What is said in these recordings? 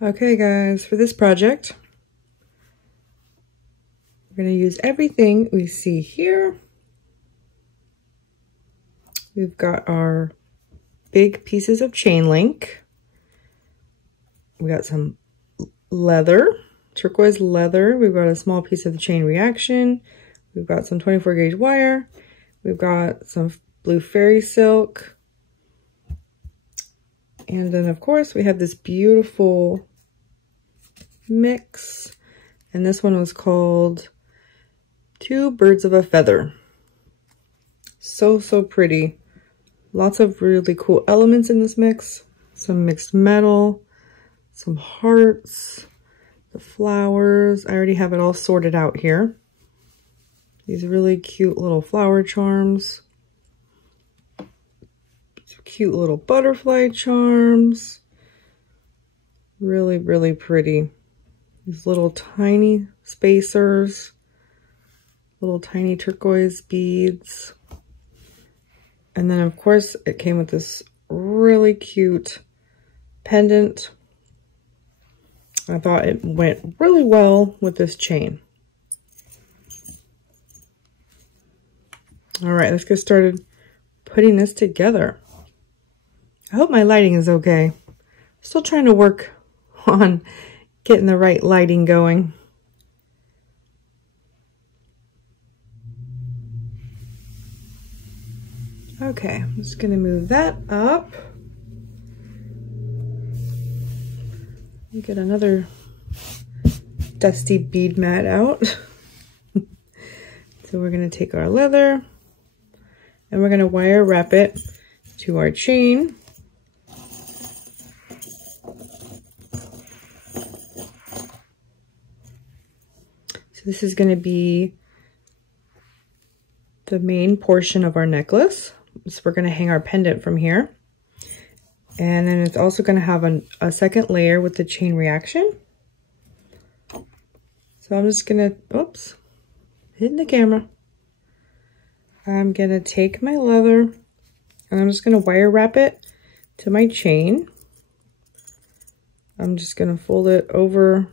Okay guys, for this project, we're going to use everything we see here. We've got our big pieces of chain link. We got some leather, turquoise leather. We've got a small piece of the chain reaction. We've got some 24 gauge wire. We've got some blue fairy silk. And then of course we have this beautiful mix. And this one was called Two Birds of a Feather. So pretty. Lots of really cool elements in this mix. Some mixed metal, some hearts, the flowers. I already have it all sorted out here. These really cute little flower charms. Some cute little butterfly charms. Really pretty. These little tiny spacers. Little tiny turquoise beads. And then of course it came with this really cute pendant. I thought it went really well with this chain. All right, let's get started putting this together. I hope my lighting is okay. Still trying to work on getting the right lighting going. Okay, I'm just gonna move that up. Get another dusty bead mat out. So we're gonna take our leather and we're gonna wire wrap it to our chain. So this is gonna be the main portion of our necklace. So we're gonna hang our pendant from here. And then it's also gonna have a second layer with the chain reaction. So I'm just gonna, oops, hitting the camera. I'm gonna take my leather and I'm just gonna wire wrap it to my chain. I'm just gonna fold it over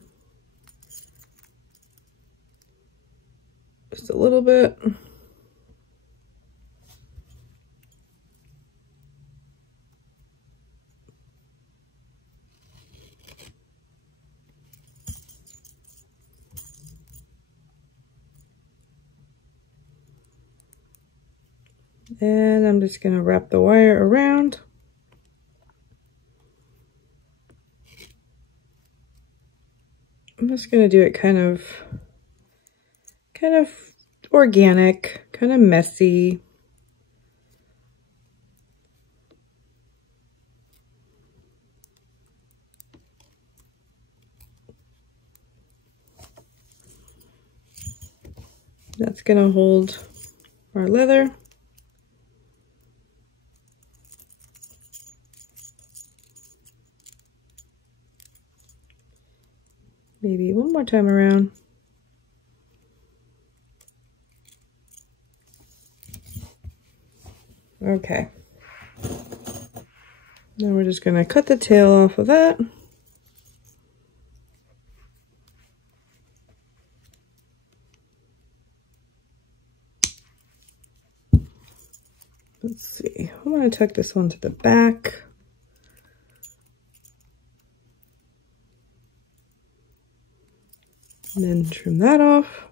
just a little bit. And I'm just gonna wrap the wire around. I'm just gonna do it kind of organic, kind of messy. That's gonna hold our leather. Maybe one more time around. Okay. Now we're just gonna cut the tail off of that. Let's see, I want to tuck this one to the back. And then trim that off.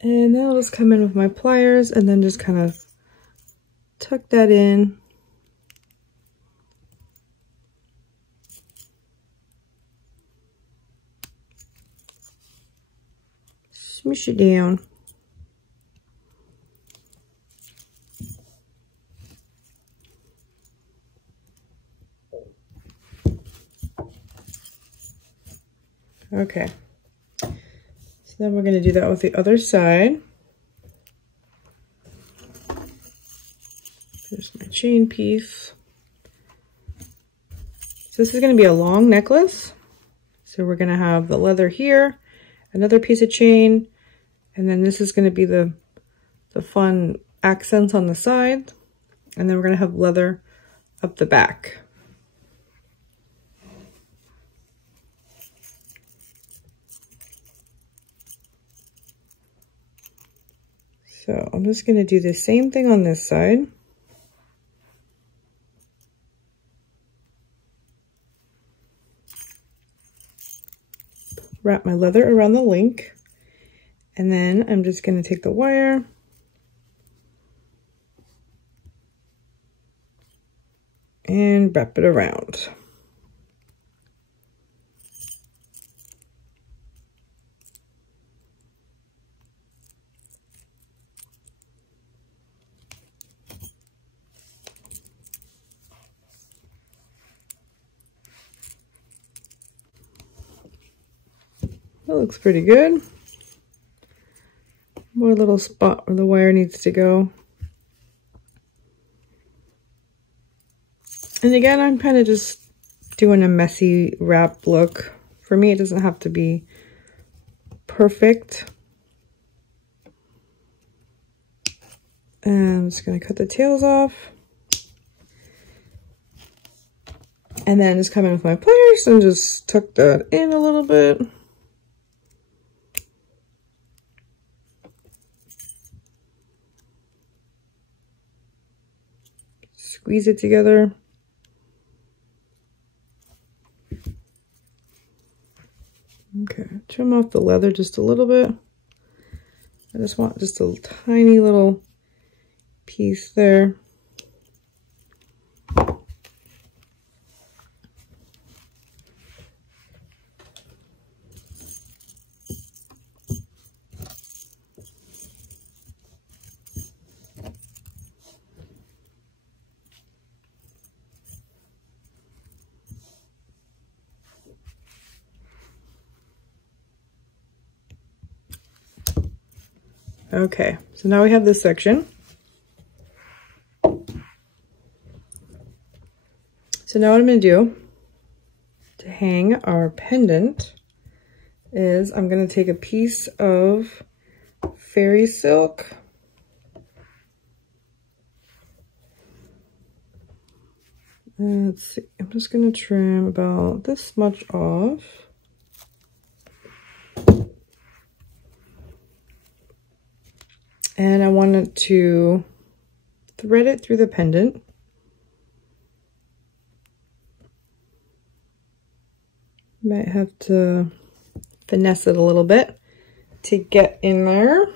And then I'll just come in with my pliers and then just kind of tuck that in. Smush it down. Okay, so then we're going to do that with the other side. There's my chain piece. So this is going to be a long necklace. So we're going to have the leather here, another piece of chain, and then this is going to be the fun accents on the side. And then we're gonna have leather up the back. So I'm just gonna do the same thing on this side. Wrap my leather around the link, and then I'm just gonna take the wire and wrap it around. That looks pretty good. More little spot where the wire needs to go. And again, I'm kind of just doing a messy wrap look. For me, it doesn't have to be perfect. And I'm just going to cut the tails off. And then just come in with my pliers and just tuck that in a little bit. Squeeze it together. Okay, trim off the leather just a little bit. I just want just a tiny little piece there. Okay, so now we have this section. So now what I'm going to do to hang our pendant is I'm going to take a piece of fairy silk. Let's see, I'm just going to trim about this much off. And I wanted to thread it through the pendant. Might have to finesse it a little bit to get in there.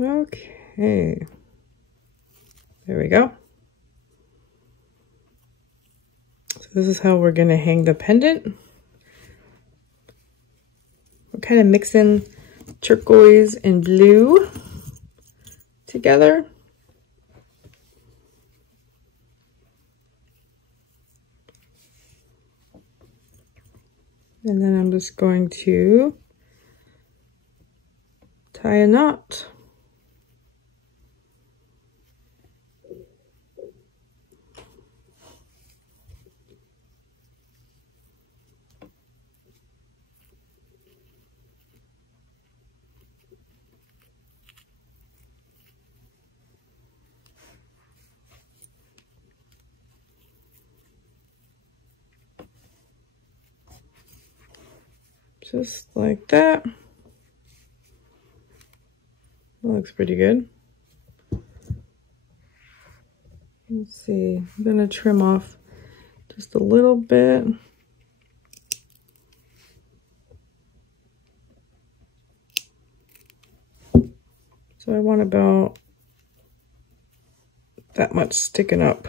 Okay, there we go. So this is how we're gonna hang the pendant. We're kind of mixing turquoise and blue together. And then I'm just going to tie a knot. Just like that. That looks pretty good. Let's see, I'm gonna trim off just a little bit. So I want about that much sticking up.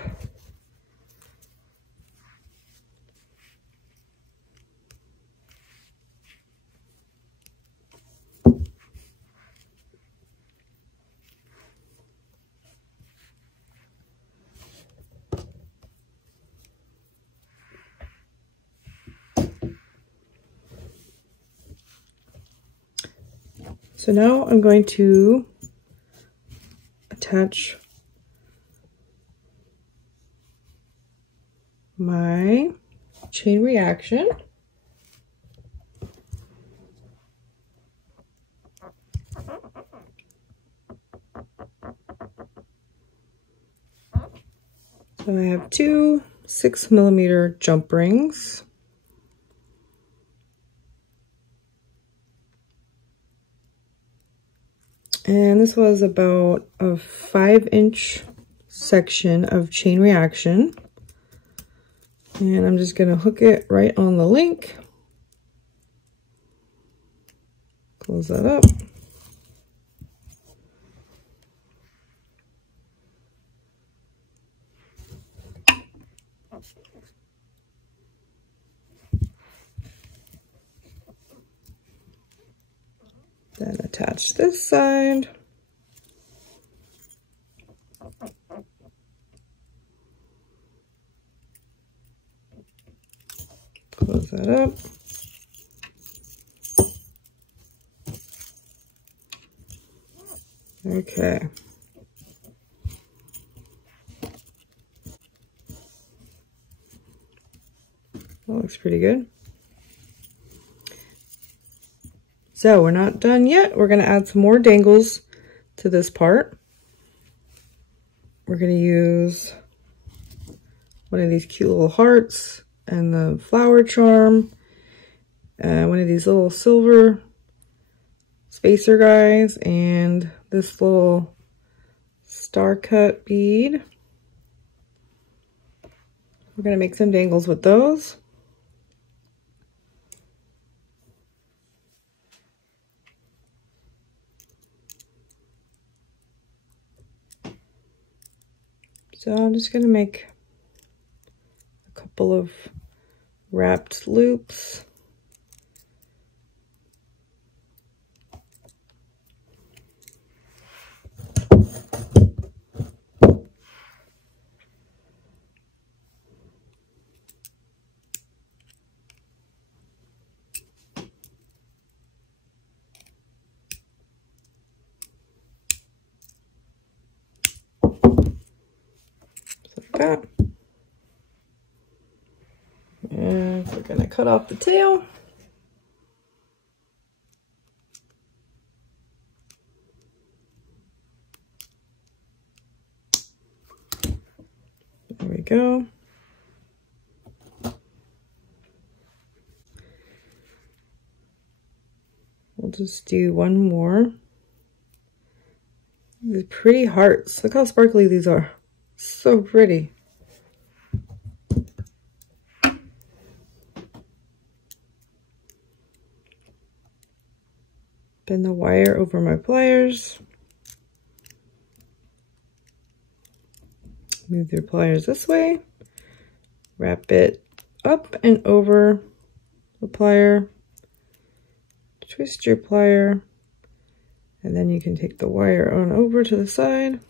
So now I'm going to attach my chain reaction. So I have two 6mm jump rings. And this was about a 5-inch section of chain reaction. And I'm just gonna hook it right on the link. Close that up. Then attach this side. Close that up. Okay. That looks pretty good. So we're not done yet. We're going to add some more dangles to this part. We're going to use one of these cute little hearts and the flower charm, one of these little silver spacer guys, and this little star cut bead. We're going to make some dangles with those. So I'm just going to make a couple of wrapped loops. That. And we're going to cut off the tail. There we go. We'll just do one more. These pretty hearts. Look how sparkly these are. So pretty. Bend the wire over my pliers. Move your pliers this way. Wrap it up and over the plier. Twist your plier. And then you can take the wire on over to the side.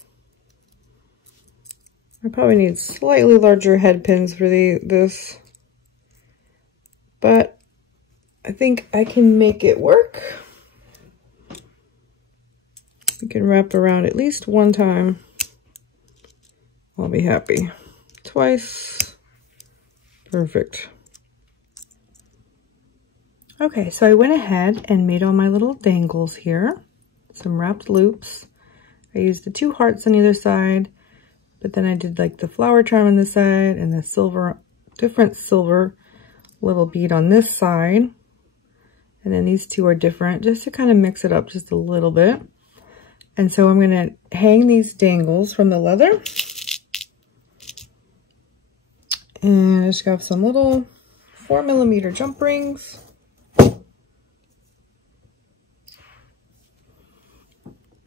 I probably need slightly larger head pins for this, but I think I can make it work. You can wrap around at least one time. I'll be happy. Twice. Perfect. Okay, so I went ahead and made all my little dangles here. Some wrapped loops. I used the two hearts on either side. But then I did like the flower charm on this side and the silver, different silver little bead on this side. And then these two are different, just to kind of mix it up just a little bit. And so I'm gonna hang these dangles from the leather. And I just got some little 4mm jump rings.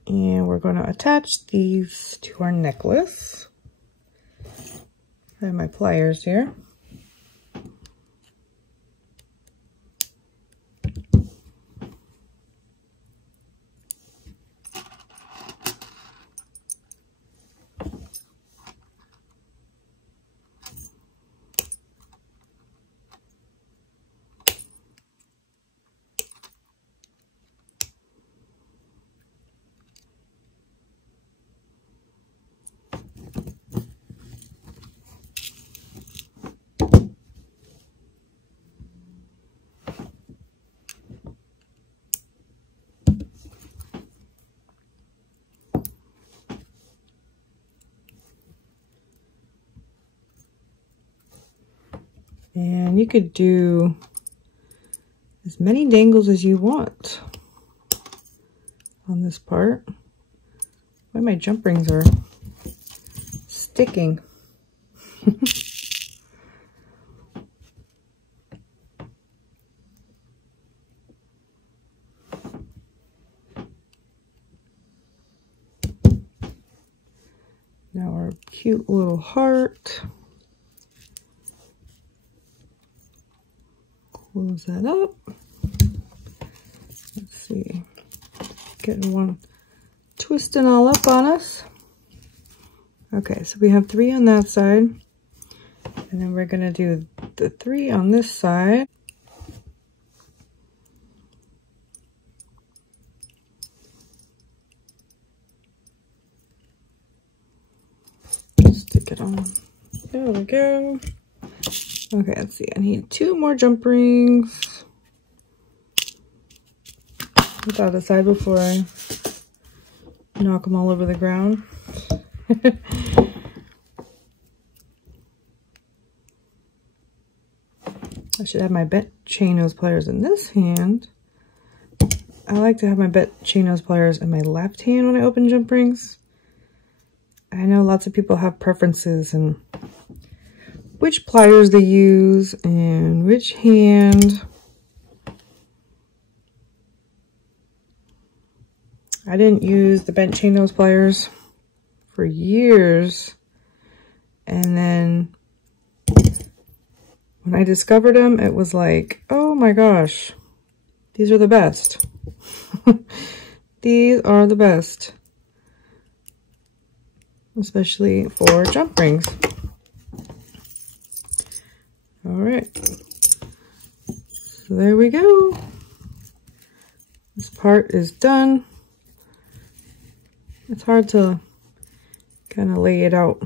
And we're going to attach these to our necklace. I have my pliers here. And you could do as many dangles as you want on this part. Why my jump rings are sticking. Now our cute little heart. Close that up. Let's see. Getting one twisting all up on us. Okay, so we have 3 on that side. And then we're gonna do the 3 on this side. Stick it on. There we go. Okay, let's see. I need 2 more jump rings. Put that aside before I knock them all over the ground. I should have my bent chain nose pliers in this hand. I like to have my bent chain nose pliers in my left hand when I open jump rings. I know lots of people have preferences and which pliers they use and which hand. I didn't use the bent chain nose pliers for years, and then when I discovered them, it was like, oh my gosh, these are the best. These are the best, especially for jump rings. All right, so there we go. This part is done. It's hard to kind of lay it out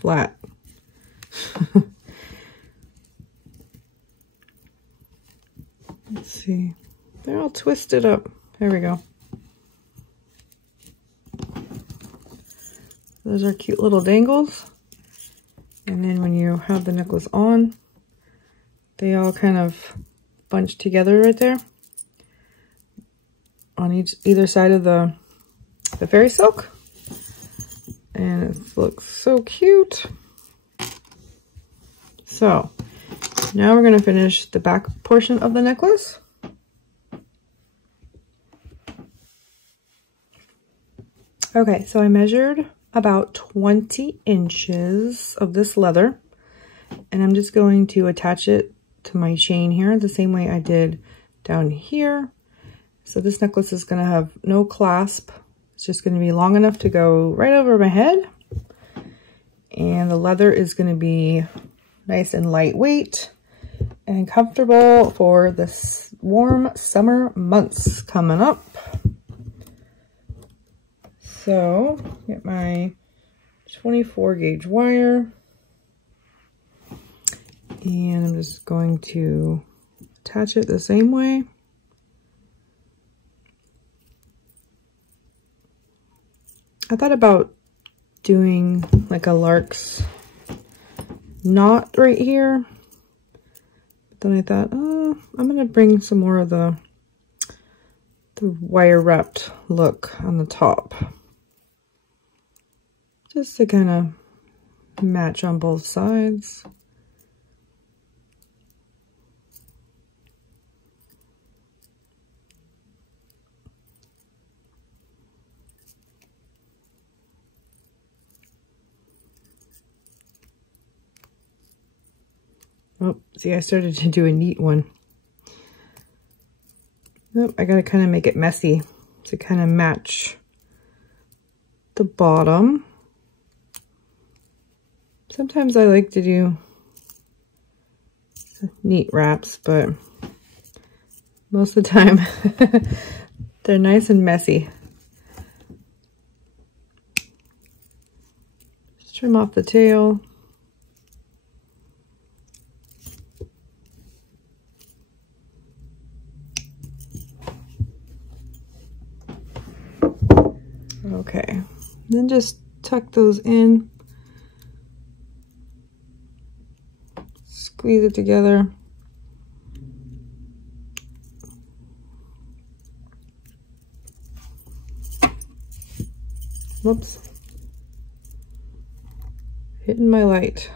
flat. Let's see. They're all twisted up. There we go. Those are cute little dangles. And then when you have the necklace on, they all kind of bunch together right there on either side of the fairy silk. And it looks so cute. So now we're going to finish the back portion of the necklace. Okay, so I measured about 20 inches of this leather, and I'm just going to attach it to my chain here the same way I did down here. So this necklace is going to have no clasp. It's just going to be long enough to go right over my head, and the leather is going to be nice and lightweight and comfortable for the warm summer months coming up. So, get my 24 gauge wire, and I'm just going to attach it the same way. I thought about doing like a lark's knot right here, but then I thought, oh, I'm gonna bring some more of the wire wrapped look on the top, just to kind of match on both sides. Oh, see, I started to do a neat one. Nope, I gotta kind of make it messy to kind of match the bottom. Sometimes I like to do neat wraps, but most of the time they're nice and messy. Just trim off the tail. Okay, then just tuck those in squeeze it together. Whoops. Hitting my light.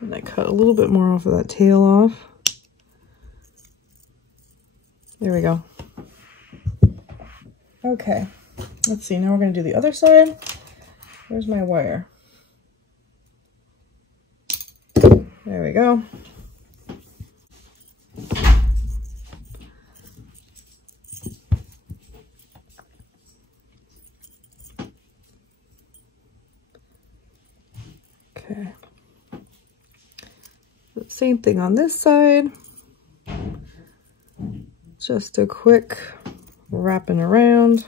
And I cut a little bit more off of that tail off. There we go. Okay, let's see, now we're gonna do the other side. Where's my wire? There we go. Okay. Same thing on this side. Just a quick wrapping around.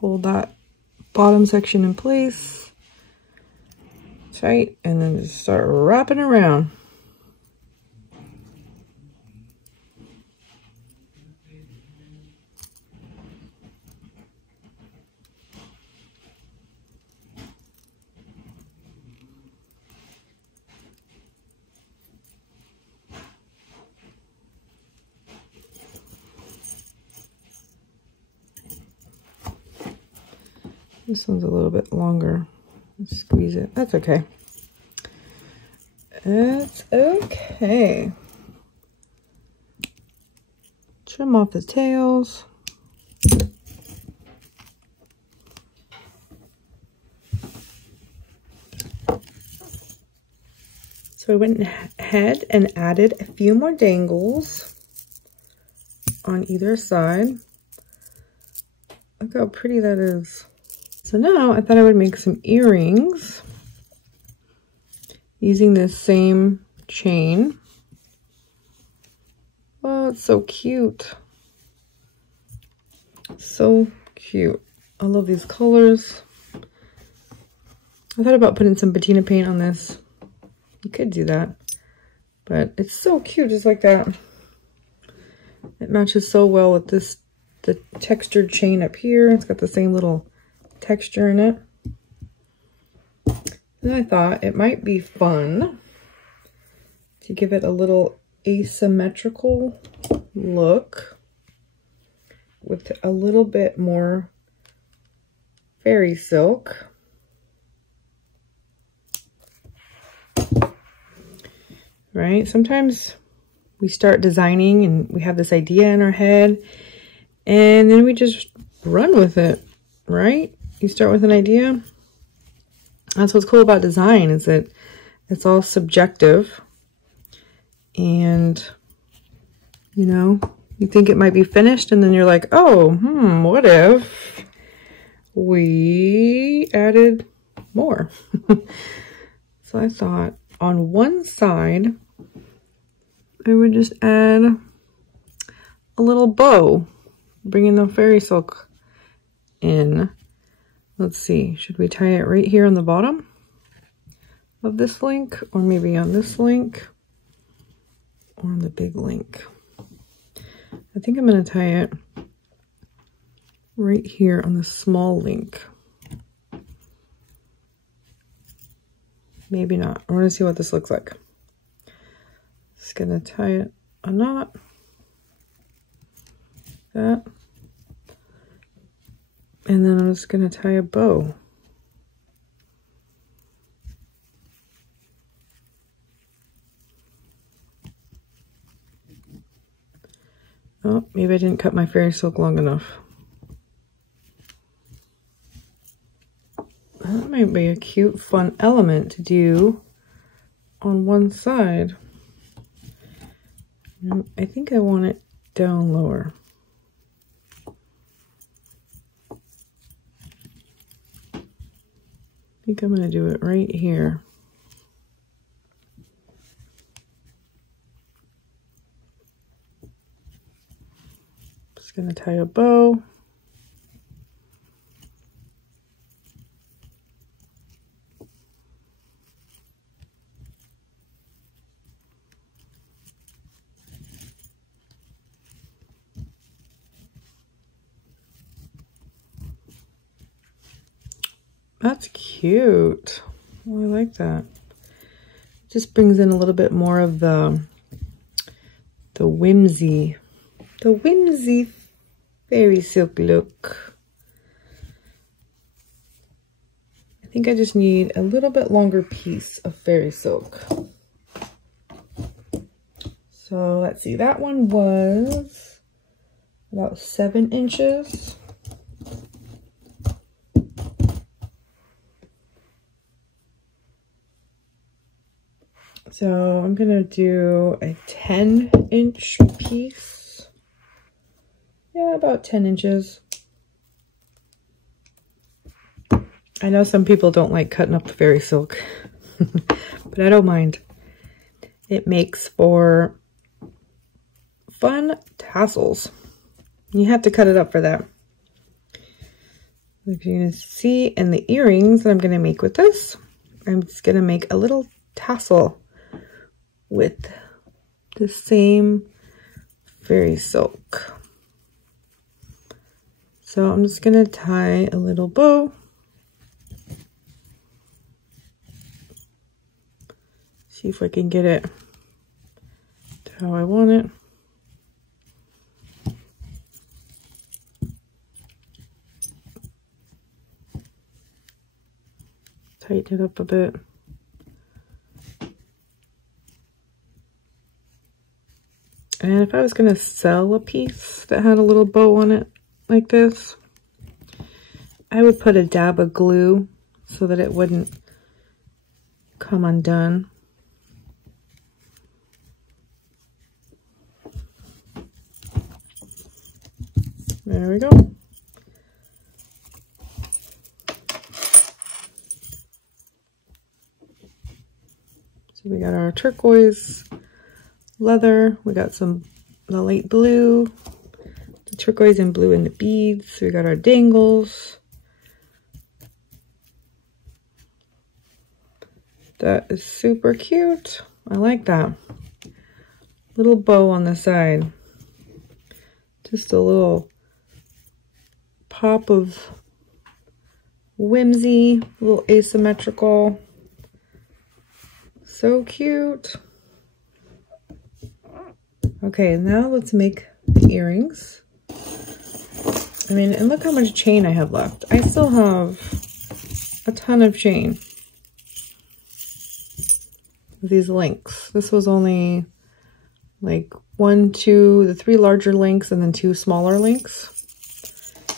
Hold that bottom section in place tight and then just start wrapping around. This one's a little bit longer. Let's squeeze it. That's okay. It's okay. Trim off the tails. So I went ahead and added a few more dangles on either side. Look how pretty that is. So now I thought I would make some earrings using this same chain. Oh, it's so cute. So cute. I love these colors. I thought about putting some patina paint on this. You could do that, but it's so cute just like that. It matches so well with this, the textured chain up here. It's got the same little texture in it. And I thought it might be fun to give it a little asymmetrical look with a little bit more fairy silk. Right? Sometimes we start designing and we have this idea in our head and then we just run with it, right? You start with an idea. That's what's cool about design, is that it's all subjective. And, you know, you think it might be finished and then you're like, oh, what if we added more? So I thought on one side, I would just add a little bow, bringing the fairy silk in. Let's see, should we tie it right here on the bottom of this link, or maybe on this link, or on the big link? I think I'm going to tie it right here on the small link. Maybe not. I want to see what this looks like. Just going to tie it a knot. That. And then I'm just going to tie a bow. Oh, maybe I didn't cut my fairy silk long enough. That might be a cute, fun element to do on one side. I think I want it down lower. I think I'm going to do it right here. Just going to tie a bow. That's cute. Oh, I like that. Just brings in a little bit more of the whimsy fairy silk look. I think I just need a little bit longer piece of fairy silk. So let's see, that one was about 7 inches. So I'm gonna do a 10-inch piece. Yeah, about 10 inches. I know some people don't like cutting up the fairy silk, but I don't mind. It makes for fun tassels. You have to cut it up for that. If you're gonna see in the earrings that I'm gonna make with this, I'm just gonna make a little tassel with the same fairy silk. So I'm just gonna tie a little bow. See if I can get it to how I want it. Tighten it up a bit. And if I was going to sell a piece that had a little bow on it like this, I would put a dab of glue so that it wouldn't come undone. There we go. So we got our turquoise leather, we got the light blue, the turquoise and blue in the beads, we got our dangles. That is super cute. I like that. Little bow on the side. Just a little pop of whimsy, a little asymmetrical. So cute. Okay, now let's make the earrings. I mean, and look how much chain I have left. I still have a ton of chain with these links. This was only like 1, 2, the 3 larger links and then 2 smaller links.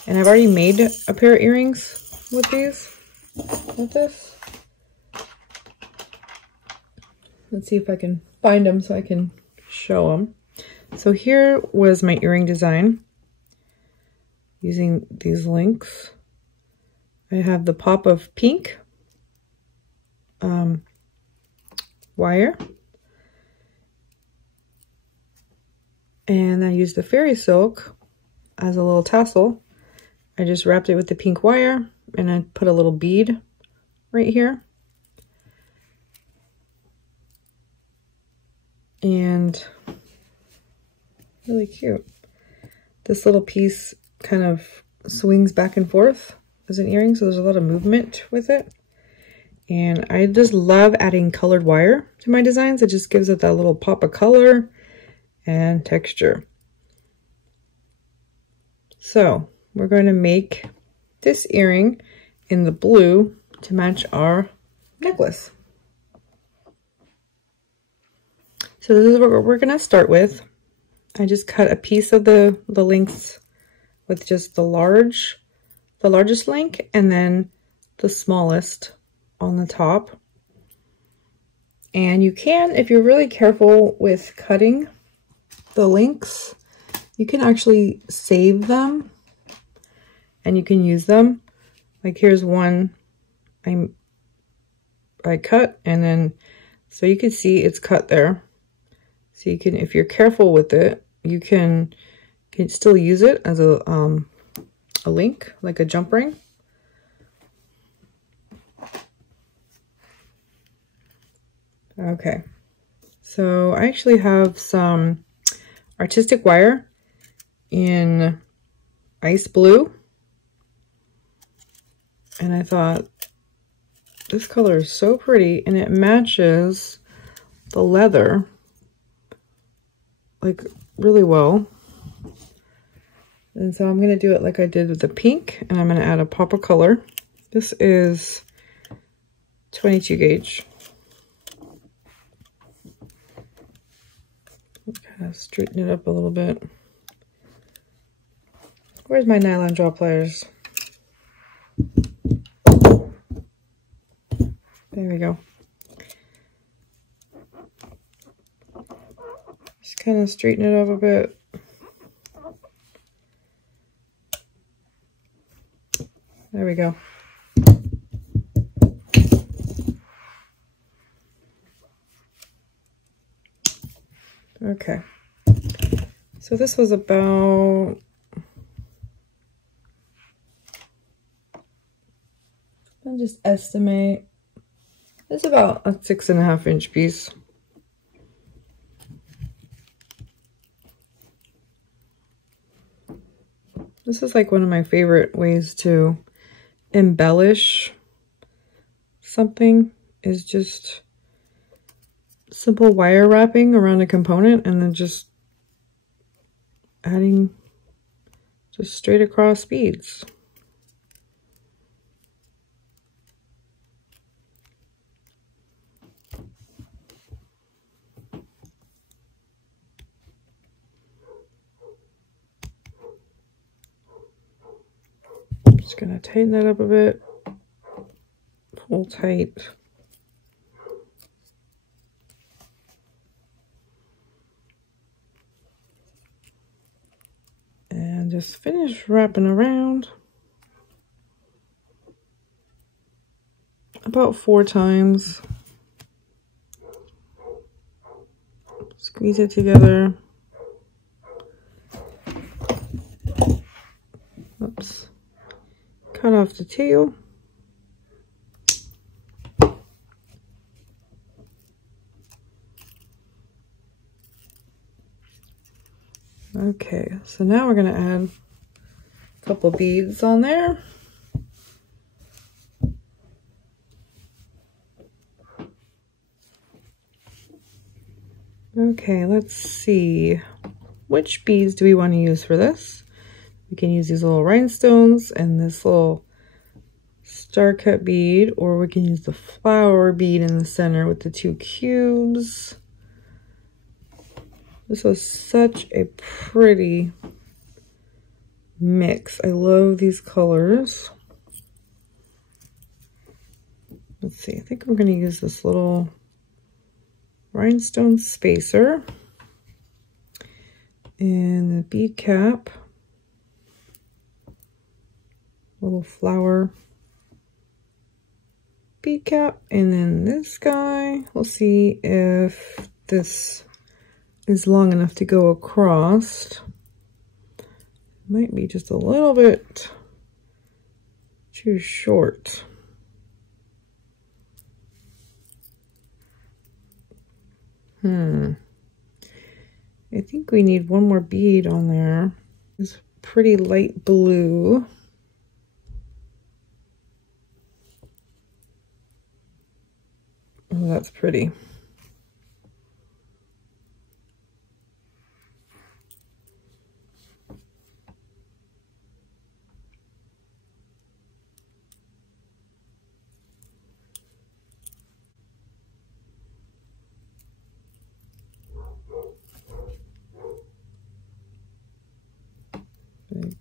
And I've already made a pair of earrings with these, with this. Let's see if I can find them so I can show them. So here was my earring design using these links. I have the pop of pink wire, and I used the fairy silk as a little tassel. I just wrapped it with the pink wire and I put a little bead right here. And really cute. This little piece kind of swings back and forth as an earring, so there's a lot of movement with it. And I just love adding colored wire to my designs. It just gives it that little pop of color and texture. So we're going to make this earring in the blue to match our necklace. So this is what we're going to start with. I just cut a piece of the links with just the largest link and then the smallest on the top. And you can, if you're really careful with cutting the links, you can actually save them and you can use them. Like here's one I cut, and then so you can see it's cut there. So you can, if you're careful with it, you can still use it as a link, like a jump ring. Okay, so I actually have some artistic wire in ice blue, and I thought This color is so pretty, and it matches the leather like really well. And so I'm going to do it like I did with the pink, and I'm going to add a pop of color. This is 22 gauge. Kind of straighten it up a little bit. Where's my nylon draw pliers? There we go. Just kind of straighten it up a bit. There we go. Okay. So this was about I'll just estimate it's about a 6.5 inch piece. This is like one of my favorite ways to embellish something, is just simple wire wrapping around a component and then just adding just straight across beads. Just gonna tighten that up a bit, pull tight. And just finish wrapping around about 4 times. Squeeze it together. Oops. Cut off the tail. Okay, so now we're gonna add a couple beads on there. Okay, let's see. Which beads do we want to use for this? We can use these little rhinestones and this little star cut bead, or we can use the flower bead in the center with the 2 cubes. This was such a pretty mix. I love these colors. Let's see, I think we're going to use this little rhinestone spacer and the bead cap, little flower bead cap, and then this guy. We'll see if this is long enough to go across. Might be just a little bit too short. I think we need one more bead on there. It's pretty light blue. Oh, that's pretty.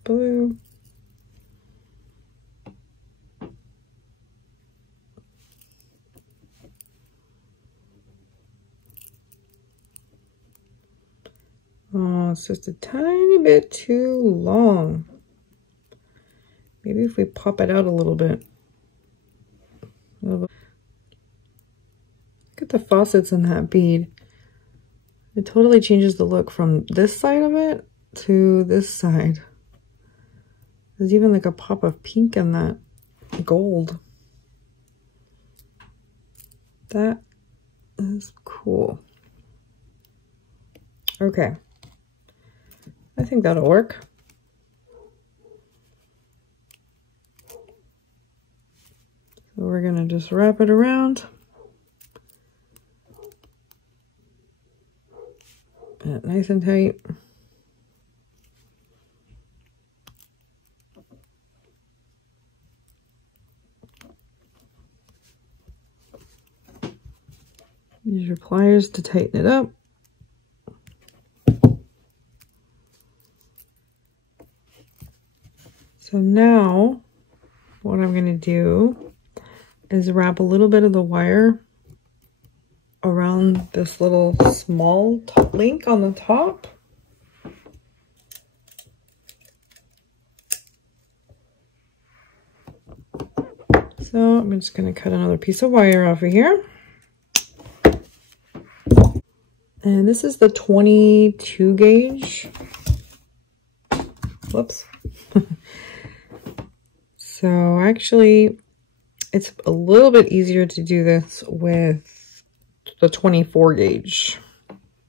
Blue. Oh, it's just a tiny bit too long. Maybe if we pop it out a little bit. Look at the faucets in that bead. It totally changes the look from this side of it to this side. There's even like a pop of pink in that gold. That is cool. Okay. I think that'll work. So So we're gonna just wrap it around. Get it nice and tight. Use your pliers to tighten it up. So now what I'm going to do is wrap a little bit of the wire around this little small link on the top. So I'm just going to cut another piece of wire off of here. And this is the 22 gauge. Whoops. So actually, it's a little bit easier to do this with the 24 gauge,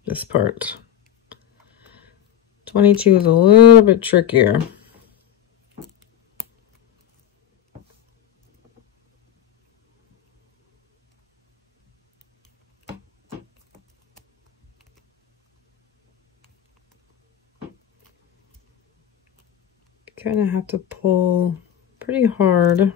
this part. 22 is a little bit trickier. Kind of have to pull pretty hard.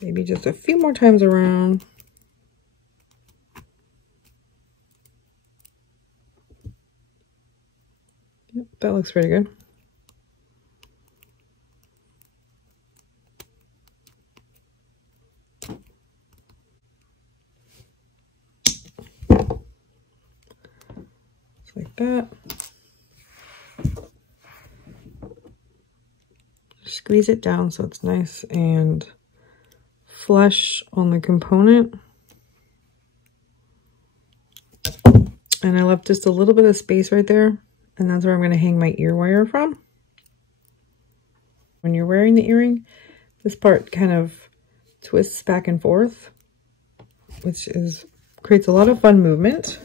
Maybe just a few more times around. Yep, that looks pretty good. Just like that. Squeeze it down so it's nice and flush on the component. And I left just a little bit of space right there, and that's where I'm going to hang my ear wire from. When you're wearing the earring, this part kind of twists back and forth, which creates a lot of fun movement.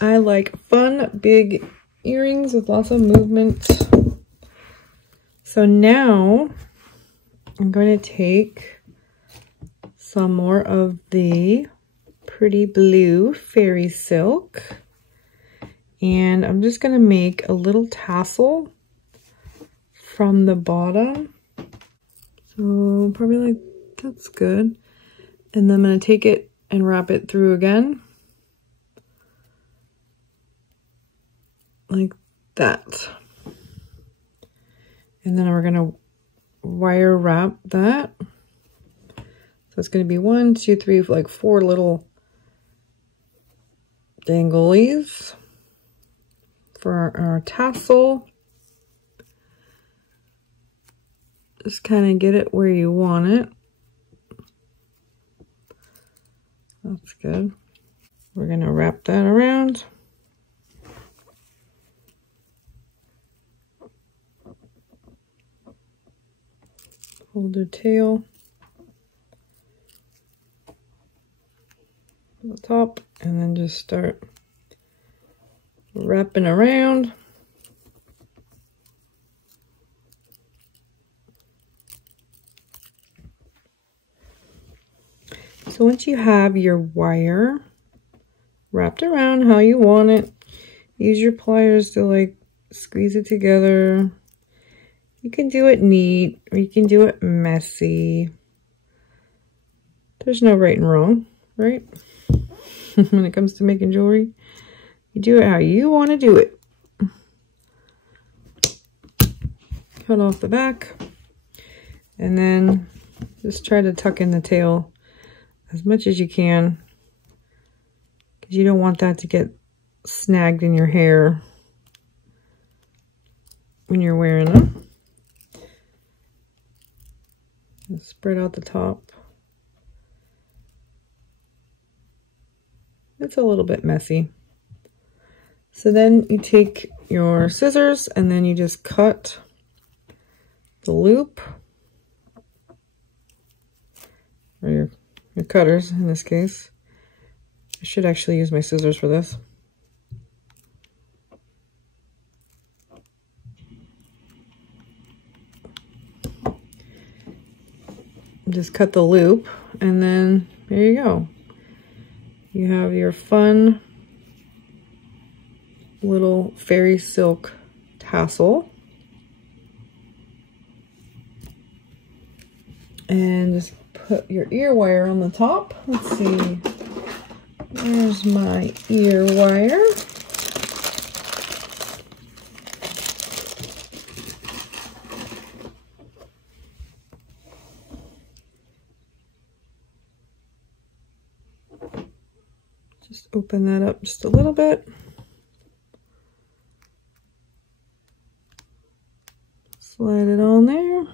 I like fun, big earrings with lots of movement. So now I'm going to take some more of the pretty blue fairy silk, and I'm just going to make a little tassel from the bottom. So probably like, that's good. And then I'm going to take it and wrap it through again. Like that. And then we're going to wire wrap that. So it's going to be 1, 2, 3, like 4 little danglies for our tassel. Just kind of get it where you want it. That's good. We're going to wrap that around. Hold the tail on the top, and then just start wrapping around. So once you have your wire wrapped around how you want it, use your pliers to like squeeze it together. You can do it neat, or you can do it messy. There's no right and wrong, right? When it comes to making jewelry, you do it how you want to do it. Cut off the back, and then just try to tuck in the tail as much as you can, because you don't want that to get snagged in your hair when you're wearing them. And spread out the top. It's a little bit messy. So then you take your scissors and then you just cut the loop, or your cutters in this case. I should actually use my scissors for this. Just cut the loop, and then there you go. You have your fun little fairy silk tassel. And just put your ear wire on the top. Let's see. There's my ear wire. Just open that up just a little bit. Slide it on there.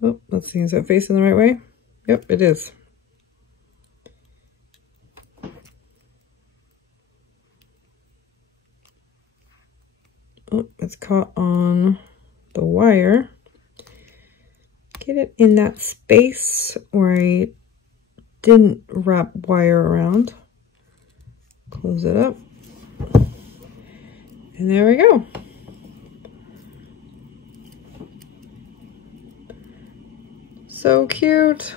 Oh, let's see, is that facing the right way? Yep, it is. Oh, it's caught on the wire. Get it in that space where I didn't wrap wire around. Close it up. And there we go. So cute.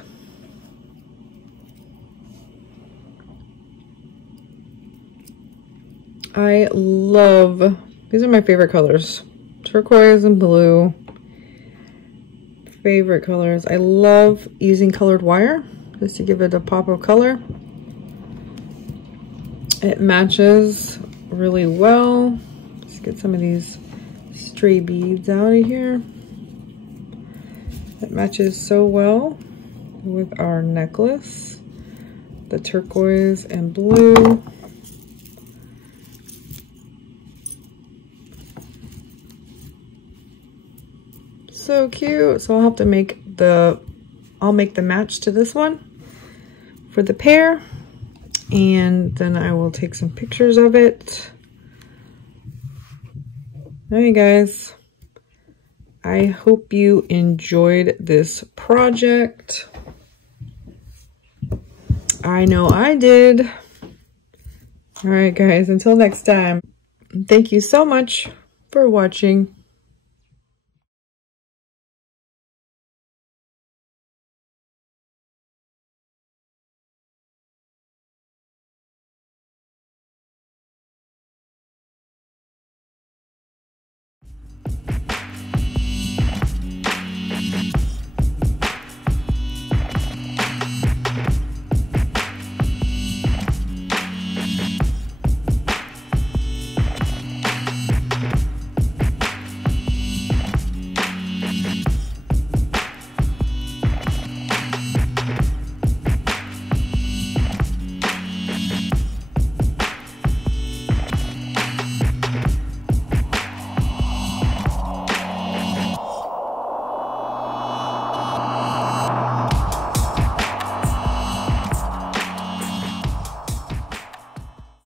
I love, these are my favorite colors. Turquoise and blue. Favorite colors. I love using colored wire just to give it a pop of color. It matches really well. Let's get some of these stray beads out of here. It matches so well with our necklace, the turquoise and blue. So cute. So I'll have to make the, I'll make the match to this one for the pair, and then I will take some pictures of it. All right, guys. I hope you enjoyed this project. I know I did. All right, guys, until next time, thank you so much for watching.